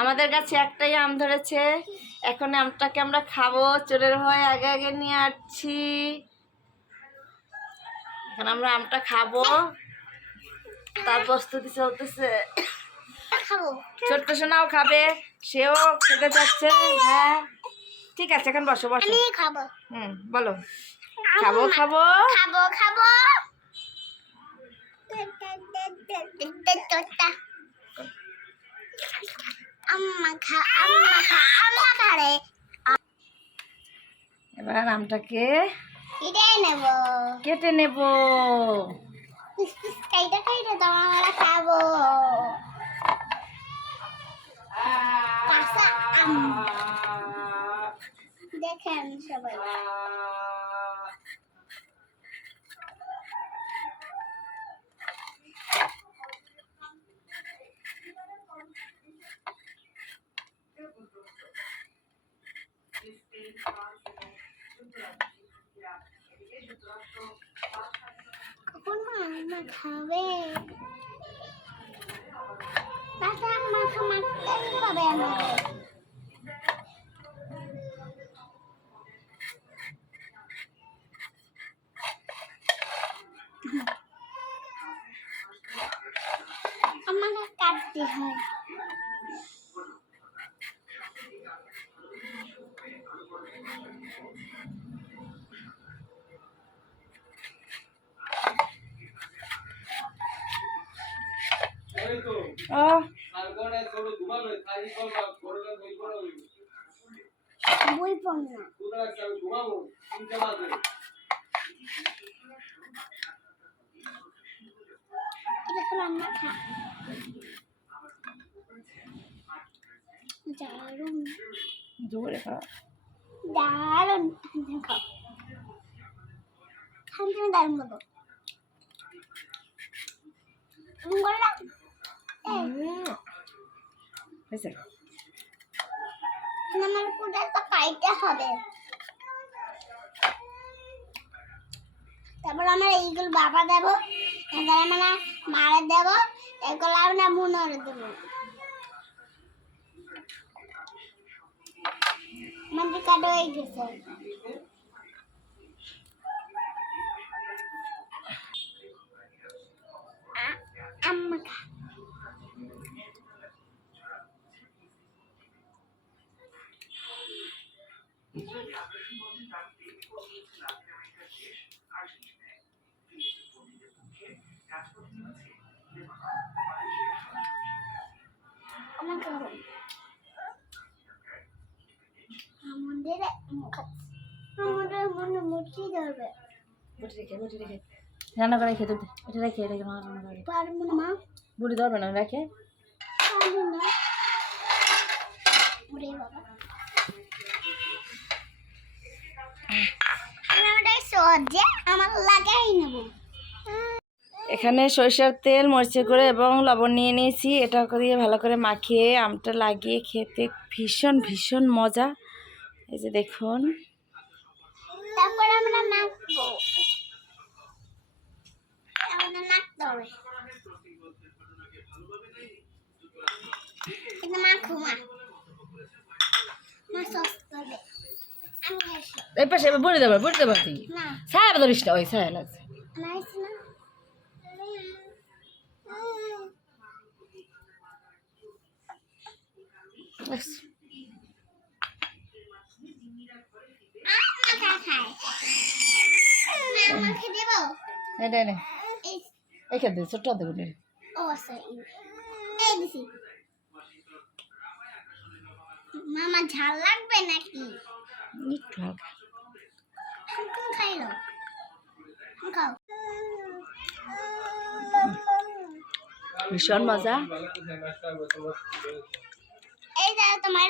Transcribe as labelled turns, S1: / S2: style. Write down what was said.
S1: আমাদের কাছে একটাই আম ধরেছে এখন আমটাকে আমরা খাব চোরের ভয় আগে আগে নিয়ে আসছি এখন আমরা আমটা খাব তার প্রস্তুতি চলতেছে ছোট্ট সোনাও খাবে সেও খেতে চাচ্ছে হ্যাঁ ঠিক আছে এখন বসো বসো
S2: খাব
S1: হুম বলো খাব খাব
S2: খাব খাব রে।
S1: এবার আমটাকে
S2: এটাই নেব।
S1: কেটে নেব।
S2: পিস খাইতে খাইতে আমরা খাব। কাঁচা আম। দেখেন সবাই। কখন মামা খাবে? আম মাখা মাখতেই হবে আমাদের আমাকে কাটতে হয়। বই পড় না খা দারুণ
S1: জোরে খাও
S2: দারুণ দেখো খান দারুণ বলো।
S1: হয়েছে
S2: আমার পুরো হবে তারপর আমরা এইগুলো বাবা দেব, এগুলো আমরা মারা দেব, এগুলো আমরা বুনরে দেব। আমাদের কাটা হয়ে গেছে আ- আম্মা খা আমাকে হবে আমাদের আমাদের মনে মুঠি ধরবে।
S1: বুটি রেখে রেখে। রান্না করে খেতে দে এটা রেখে রেখে মা রান্না করে।
S2: পারব না মা।
S1: বুটি ধরবে না রেখে।
S2: পারব না। ওরে বাবা। আমার লাগাই নেব।
S1: এখানে সরিষার তেল মরিচে করে এবং লবণ নিয়ে নিয়েছি। এটা দিয়ে ভালো করে মাখিয়ে আমটা লাগিয়ে খেতে ভীষণ ভীষণ মজা। এই যে দেখুন।
S2: তারপর আমরা নাচবো। আমরা নাচতে হবে।
S1: এই পাশে বলে দেবো বলে দেবো তুই ছায়া ধরিস ওই ছায়া লাগছে।
S2: আমি দেবো মামা ঝাল লাগবে নাকি
S1: একটু হালকা
S2: তুমি খাইলো খাও
S1: ভীষণ মজা
S2: এই তোমার